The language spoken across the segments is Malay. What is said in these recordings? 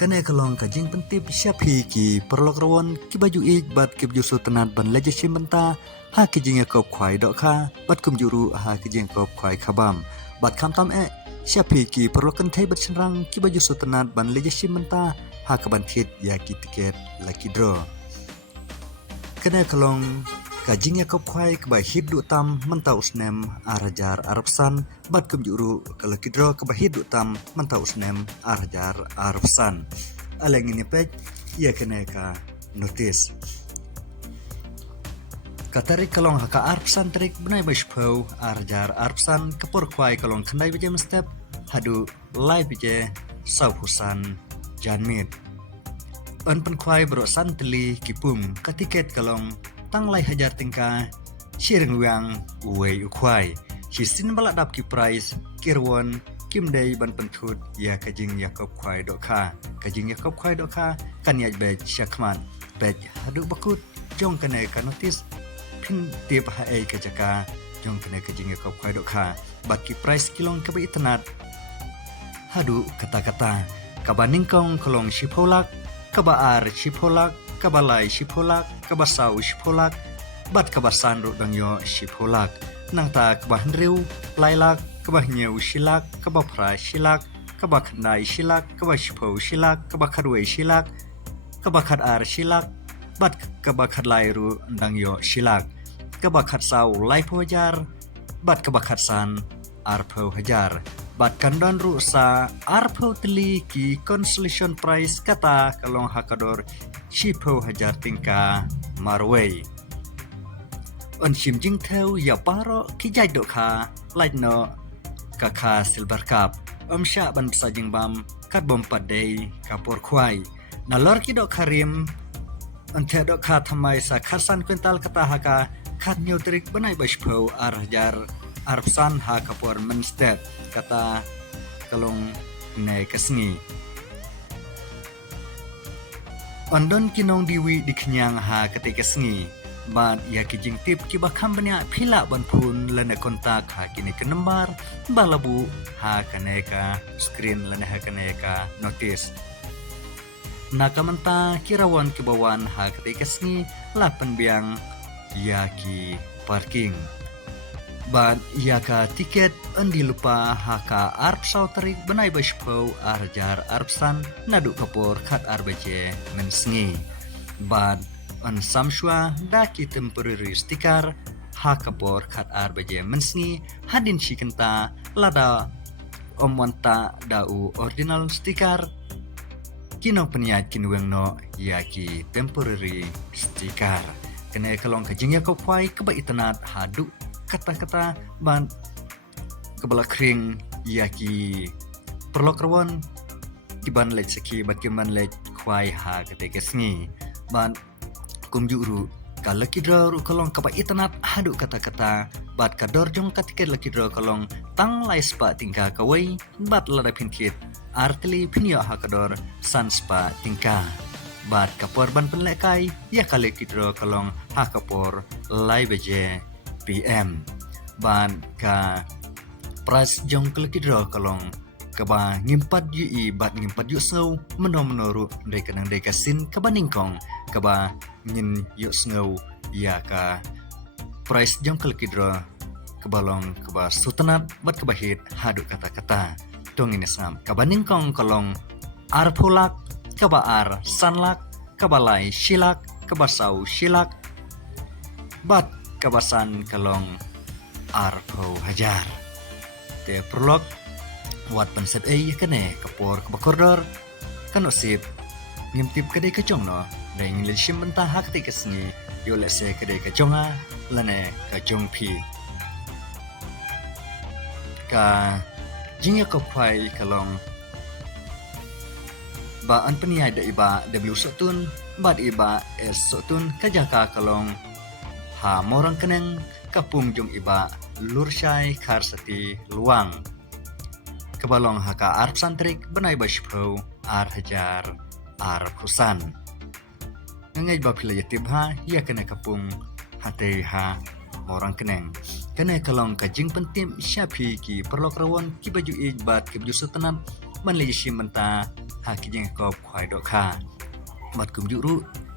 Kene kalong kajing pentip syapi ki perlok rawon ki baju ik bat ki baju sultanat ban leje simenta ha kijing kop khwai dok kha bat kum juru ha kijing kop khwai khabam bat kham tam syapi ki perlok kan thai bat senrang ki baju sultanat ban leje simenta ha kaban thit ya ki tiket lucky draw. Kene kalong kajing kop khwai ke ba hit du tam mentau snem arajar arabsan bat kum juru ke lucky draw ke ba hit du tam mentau snem arajar arabsan aleng ini pej ya kene ka notice katarik kalong haka arabsan trik benai bashpau arajar arabsan kepur khwai kalong khandai beje step hadu live beje sau husan janmit an pen khwai bro santli kipum katiket kalong tanglai hajar tingka shiring wiang uwei ukwai hisin balak dap ki price kirwon kimdei ban penthut ya kajing yakop khwai dokha kajing yakop khwai dokha kan ya be syakman be hadu bakut jong kane ka notice pin tip ha ai ka jaka jong kane kajing yakop khwai dokha bat ki price kilong ka be itnat hadu kata-kata kabaning kong kolong shipolak kabaar shipolak kabalai shipolak kabasau shipolak bat kabasan ru dangyo shipolak nangta kabah nriu lailak kabah nyeu shilak kabah pra shilak kabah khnai shilak kabah shipau shilak kabah khadwei shilak kabah khadar shilak bat kabah khadlai ru dangyo shilak kabah khadsau laipo hajar bat kabah khadsan arpo hajar bat kandon ru sa arpo teli ki consolation prize kata kalong hakador Shipo hajar tingka marway. On shim jing theo ya paro ki jai dokha like no kaka silver cup. Sha ban sajing bam kat bom padai kapur khwai. Na lor ki dok karim on the dokha thamai sa kharsan kwintal kata haka khat nyotrik banai bashpo ar hajar arpsan ha kapur menstep kata kalong nei kasngi. Ondon kinong diwi di kenyang ha ketika sengi bat ya kijing tip ki bakham banya phila ban phun lana kontak ha kini kenembar balabu ha kaneka screen lana ha kaneka notice nakamanta kirawan kibawan ha ketika sengi lapan biang ya ki parking bat ya ka tiket andi lupa haka arp sautrik benai bashpau arjar arpsan nadu kapur khat arbeje mensngi bat an samshwa daki temporary sticker hakapur khat arbeje mensngi hadin shikenta lada omwanta dau original sticker kino penyat kinweng no yaki temporary sticker kene kalong kajing yakop khwai keba itanat hadu kata-kata ban kebala kring yaki perlok rawon kiban lej seki bat kiban lej khwai ha ketika sengi ban kumjuru kalaki draw ru kolong kapa itanat hadu kata-kata bat kador jong katiket laki draw kolong tang lai spa tingka kawai bat lada pintit artli pinyo ha kador san spa tingka bat kapor ban penlekai ya kalaki draw kolong ha kapor lai beje PM ban ka pras jong kelkidro kalong kaba ngimpat yu bat ngimpat yu snow menoru dai kanang dai kasin kaba ningkong kaba ngin yu snow ya ka price jong kelkidro kebalong kaba sutanat bat kaba hit hadu kata-kata tong ini sam kaba ningkong kalong arpulak kaba ar sanlak kaba lai shilak kaba sau shilak bat kabasan kalong arpo hajar te prolog wat pansep kene kapor kabakordor kanosip ngimtip kadai kajong no dai ngilishim mentah hak te kesni yo lese kadai kajonga lane kajong pi ka jingya kopai kalong ba an peniai da iba w sotun bad iba s sotun kajaka kalong ha morang keneng kapung jong iba lursyai karsati luang kebalong haka arp santrik benai bashpro ar hajar ar kusan ngai ba phila yatib ha ya kena kapung hate ha morang keneng kena kalong kajing pentim syapi ki perlok rawon ki baju ijbat ki baju setenam man leji menta haki jeng kop khwai dok kha bat kum juru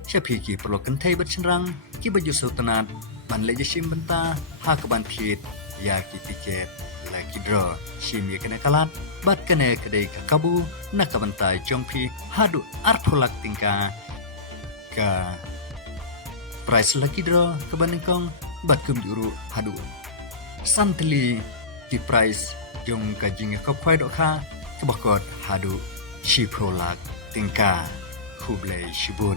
syapi ki perlu kentai bat senrang ki baju sultanat ban leje sim benta ha ke ban thit ya ki tiket lagi draw sim ya kena kalat bat kena kedai kabu nak ka bentai jongpi hadu artholak tingka ka price lagi draw ke banengkong bat kum juru hadu santli ki price jong ka jing kop khwai dok kha ke bakot hadu Shipolak tingka Kublai Shibun